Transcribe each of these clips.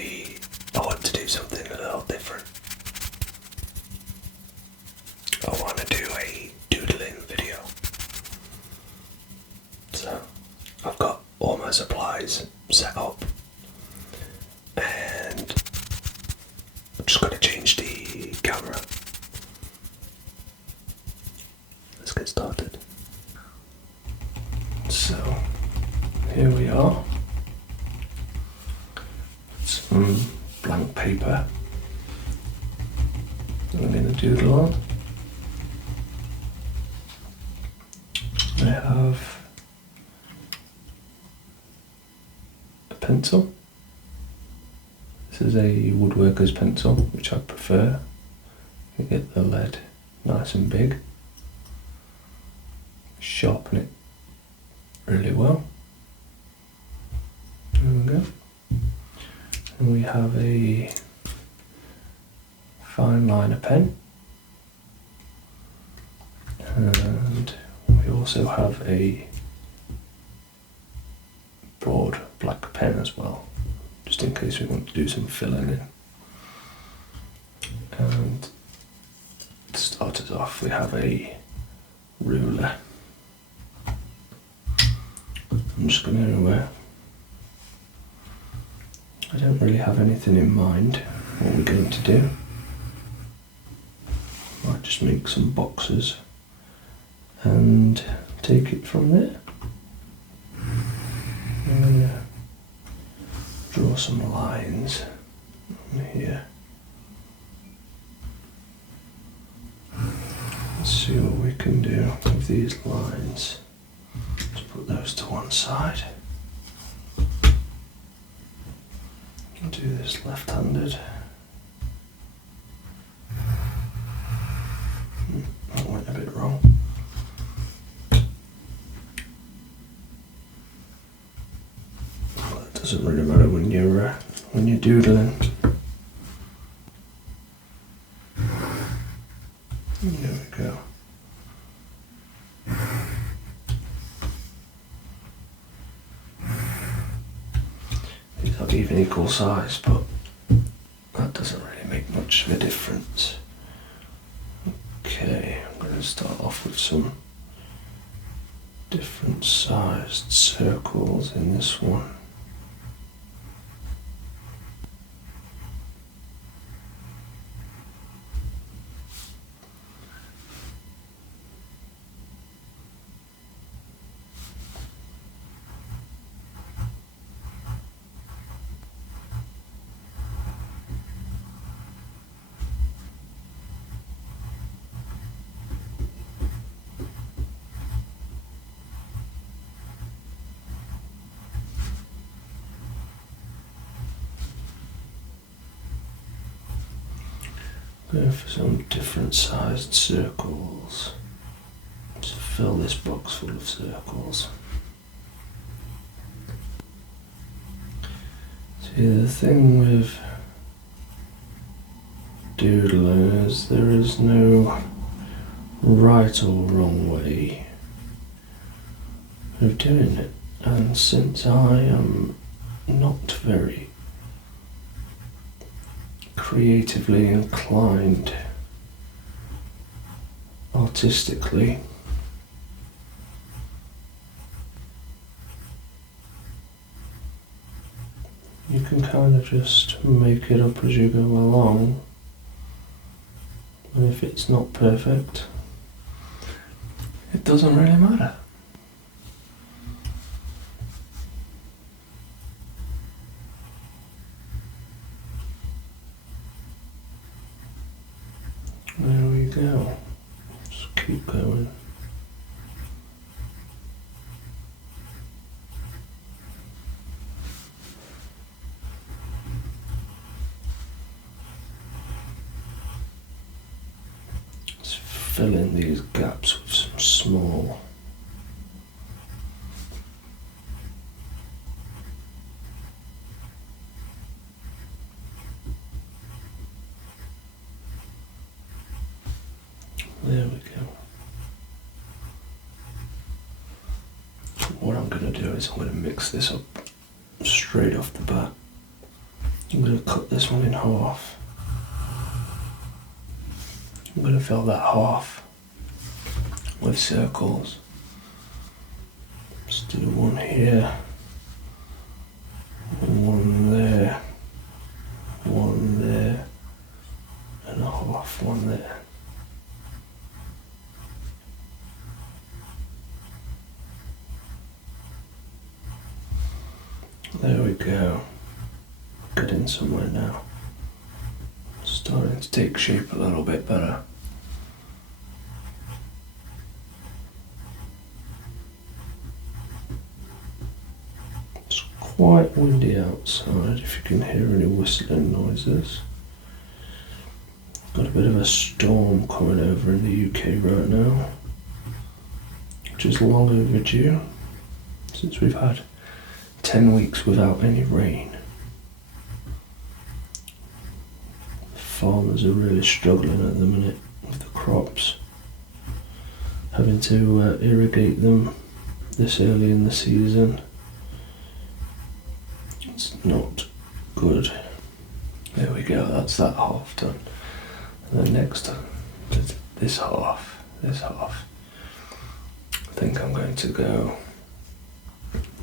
I want to do something a little different. I want to do a doodling video. So I've got all my supplies set up and I'm just going to change the camera. Let's get started. So here we are. Some blank paper that I'm going to doodle on. I have a pencil. This is a woodworker's pencil, which I prefer. You get the lead nice and big. Sharpen it really well. There we go. And we have a fine liner pen. And we also have a broad black pen as well, just in case we want to do some filling in. And to start us off, we have a ruler. I'm just going to I don't really have anything in mind what we're going to do. Might just make some boxes and take it from there. I'm going to draw some lines on here. Let's see what we can do with these lines. Let's put those to one side. I'll do this left-handed. That went a bit wrong. Well, it doesn't really matter when you're doodling. There we go. These are even equal size, but that doesn't really make much of a difference. Okay, I'm going to start off with some different sized circles in this one. Go for some different sized circles to fill this box full of circles. See, the thing with doodling is there is no right or wrong way of doing it, and since I am not very creatively inclined artistically, you can kind of just make it up as you go along, and if it's not perfect, it doesn't really matter. There we go. Just keep going. Let's fill in these gaps with some small There we go. What I'm going to do is I'm going to mix this up straight off the bat. I'm going to cut this one in half. I'm going to fill that half with circles. Let's do one here, one there, one there, and a half one there. There we go. Getting somewhere now. Starting to take shape a little bit better. It's quite windy outside, if you can hear any whistling noises. Got a bit of a storm coming over in the UK right now, which is long overdue, since we've had 10 weeks without any rain. Farmers are really struggling at the minute with the crops, having to irrigate them this early in the season. It's not good. There we go, that's that half done. And then next, this half. I think I'm going to go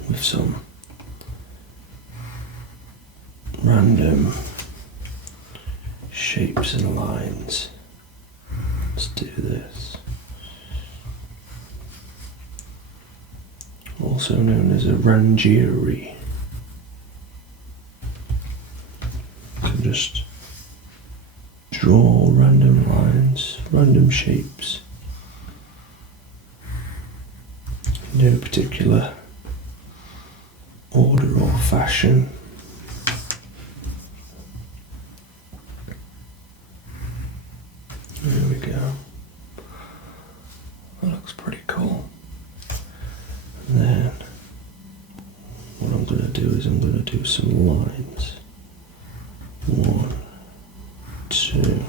with some random shapes and lines. Let's do this. Also known as a rangieri. So just draw random lines, random shapes. No particular order or fashion. There we go. That looks pretty cool. And then what I'm going to do is I'm going to do some lines. 1, 2,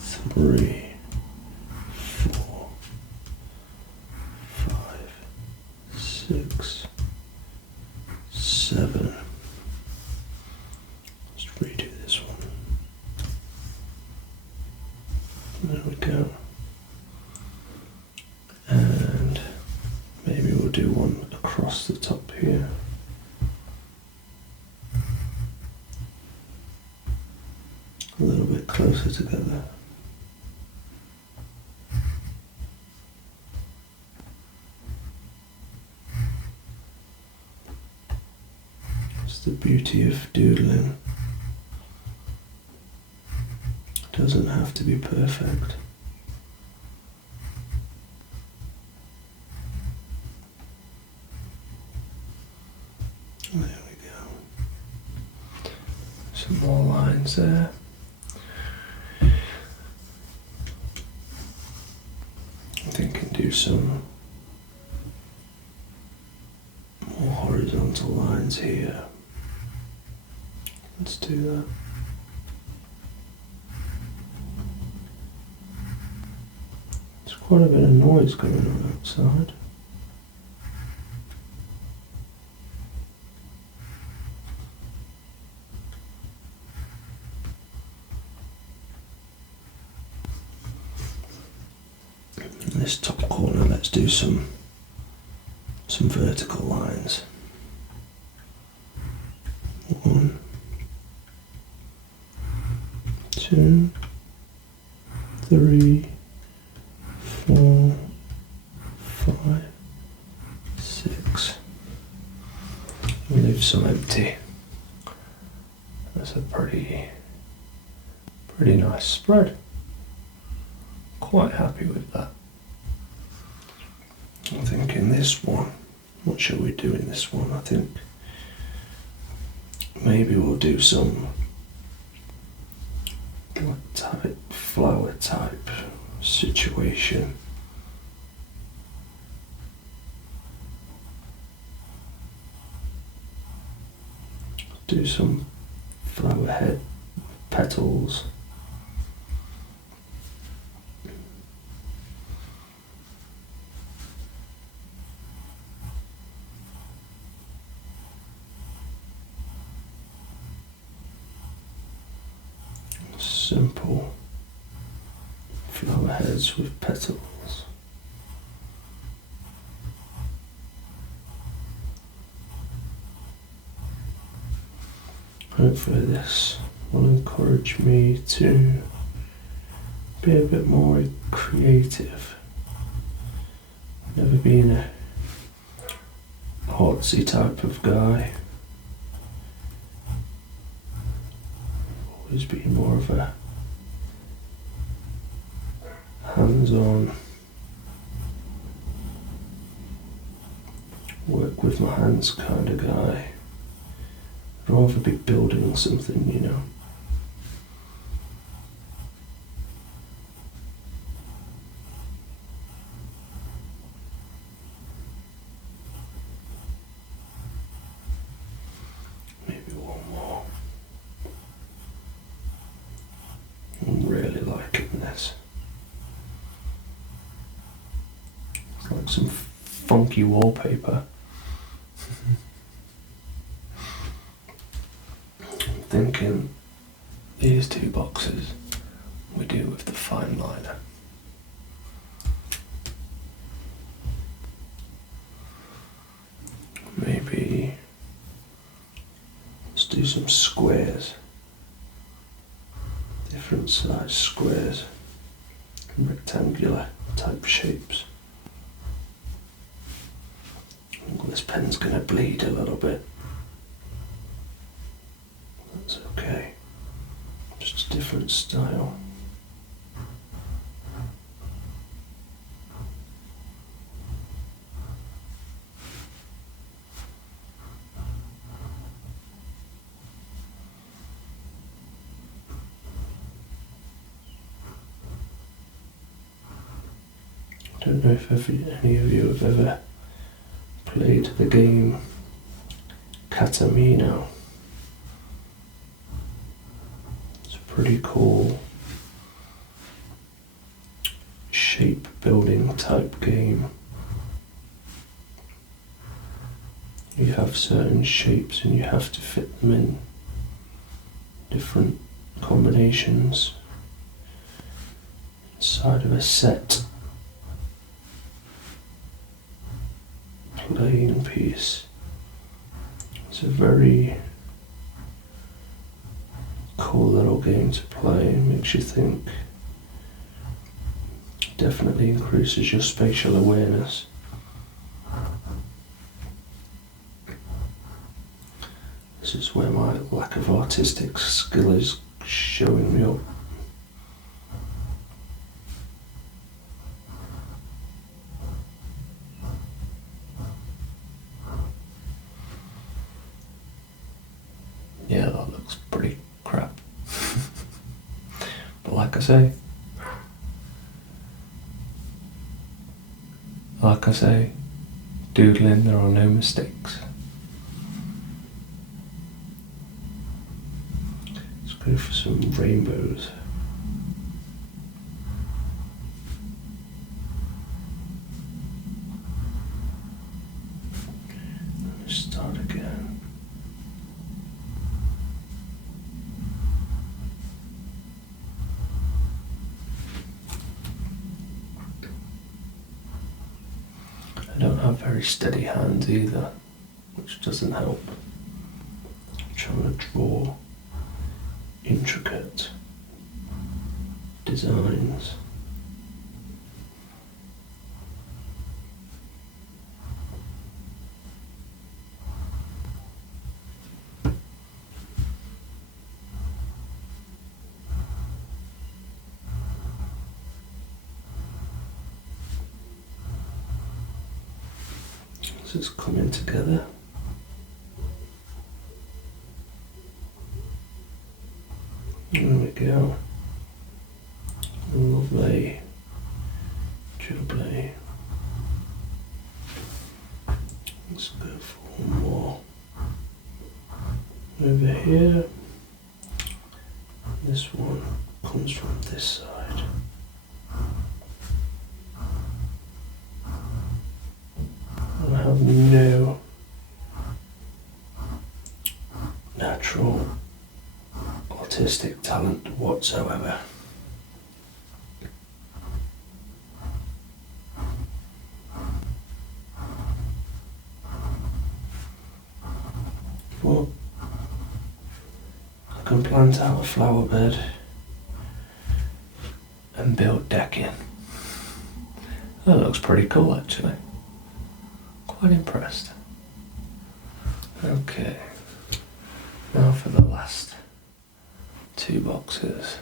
3, 4, 5, 6, 7. Let's redo this one. There we go. And maybe we'll do one across the top here. A little bit closer together. It's the beauty of doodling. It doesn't have to be perfect. There we go. Some more lines there. I think I can do some more horizontal lines here. Let's do that. There's quite a bit of noise going on outside. In this top corner, let's do some vertical lines. 1, 2, 3, 4, 5, 6. We'll leave some empty. That's a pretty nice spread. Quite happy with that. I think in this one, what shall we do in this one? I think maybe we'll do some flower type situation. Do some flower head petals. simple flower heads with petals. Hopefully this will encourage me to be a bit more creative. Never been a artsy type of guy. Always been more of a hands-on, work with my hands kind of guy. I'd rather be building something, you know. Maybe one more. I'm really liking this. It's like some funky wallpaper. Thinking these two boxes we do with the fine liner. Maybe let's do some squares, different size squares, rectangular type shapes. This pen's gonna bleed a little bit. That's okay. Just a different style. I don't know if any of you have ever played the game Catamino. It's a pretty cool shape building type game. You have certain shapes and you have to fit them in different combinations inside of a set playing piece. It's a very cool little game to play. It makes you think. Definitely increases your spatial awareness. This is where my lack of artistic skill is showing me up. Yeah, that looks pretty crap. But like I say, doodling, there are no mistakes. Let's go for some rainbows. Let's start again. I don't have very steady hands either, which doesn't help. I'm trying to draw intricate designs. This is coming together. There we go. Lovely. Jubilee. Let's go for one more. Over here. This one comes from this side. I have no natural artistic artistic talent whatsoever. But I can plant out a flower bed and build decking. That looks pretty cool actually. Quite impressed. Okay, now for the last 2 boxes.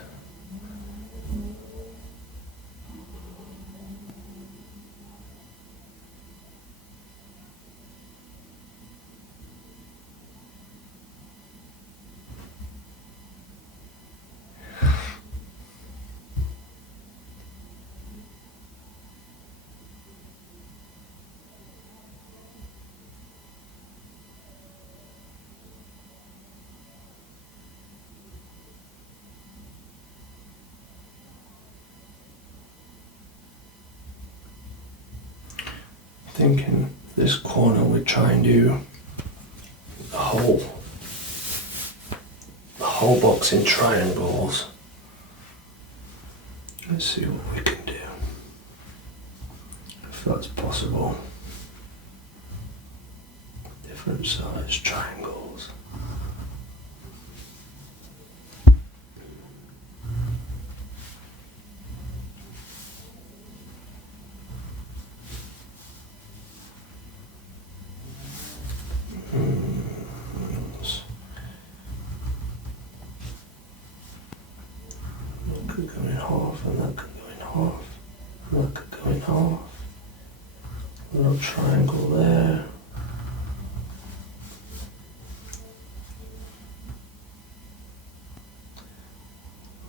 Thinking this corner we'd try and do the whole box in triangles. Let's see what we can do, if that's possible. Different size triangles. That could go in half, and that could go in half, and that could go in half. A little triangle there.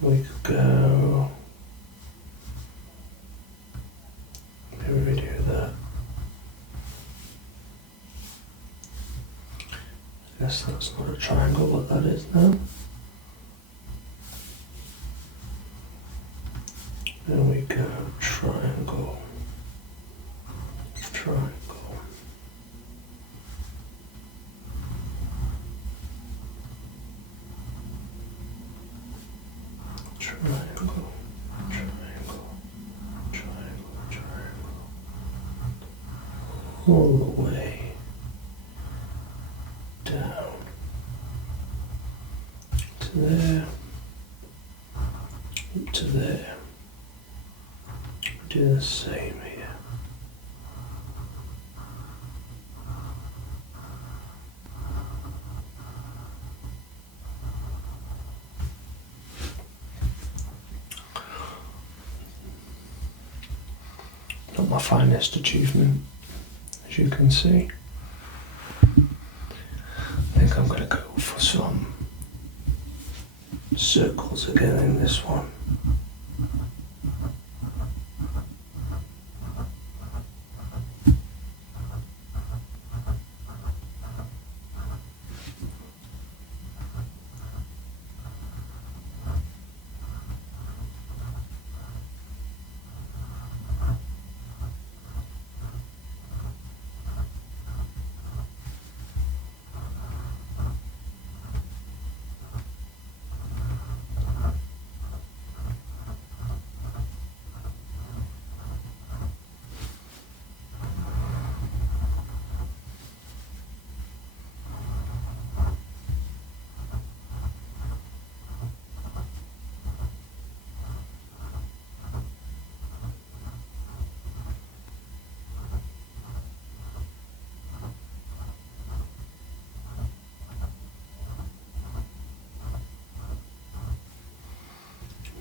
We could go. Maybe we do that. I guess that's not a triangle, what that is now. Then we go triangle, triangle. Triangle, triangle, triangle, triangle. All the way down to there, up to there. Do the same here. Not my finest achievement, as you can see. I think I'm going to go for some circles again in this one.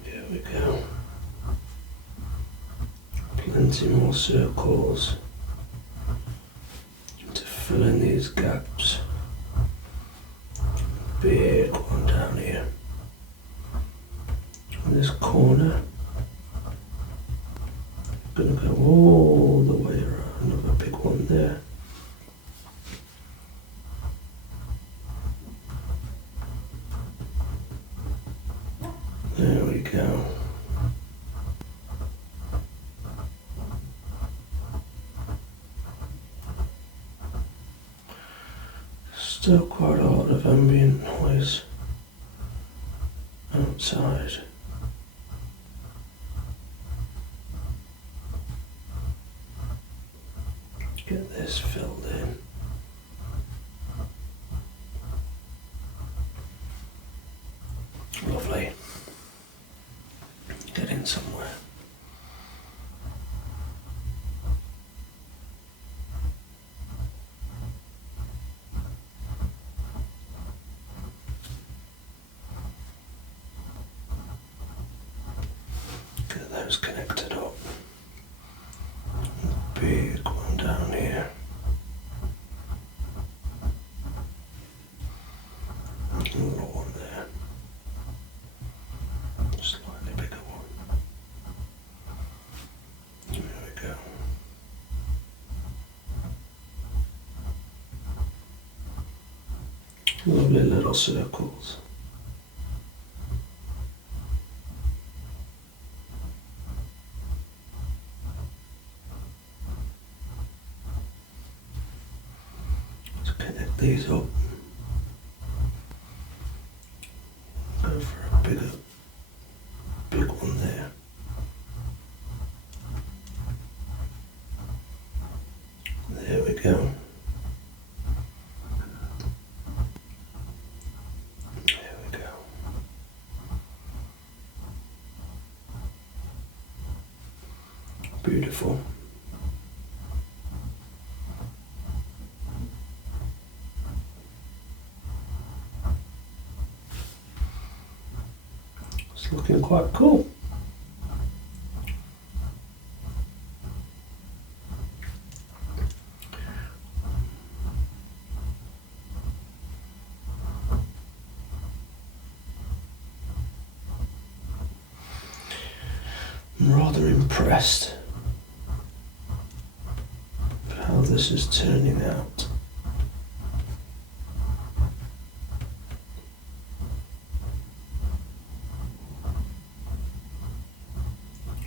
There we go. Plenty more circles to fill in these gaps. Big one down here. In this corner. Gonna go all the way around. Another big one there. There we go. Still quite a lot of ambient noise outside. Get this filled in. Lovely. Get in somewhere. Get those connected up. Big one down here. Little one there. Slightly bigger one. There we go. Lovely little circles. Let's connect these up. Go for a big one there. There we go. There we go. Beautiful. It's looking quite cool. I'm rather impressed with how this is turning out.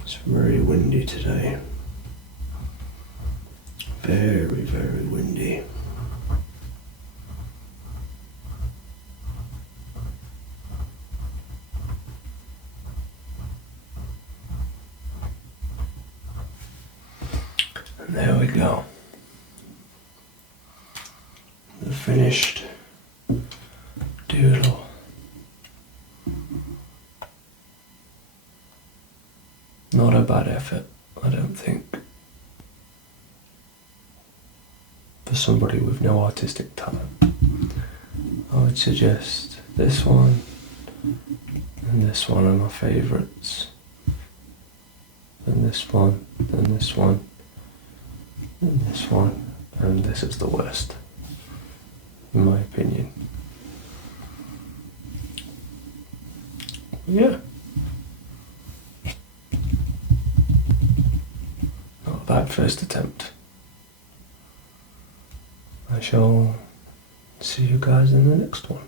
It's very windy today. Very, very windy. And there we go. The finished doodle. Not a bad effort, I don't think, for somebody with no artistic talent. I would suggest this one and this one are my favourites. And this one, and this one, and this one, and this is the worst, in my opinion. Yeah. Not a bad first attempt. I shall see you guys in the next one.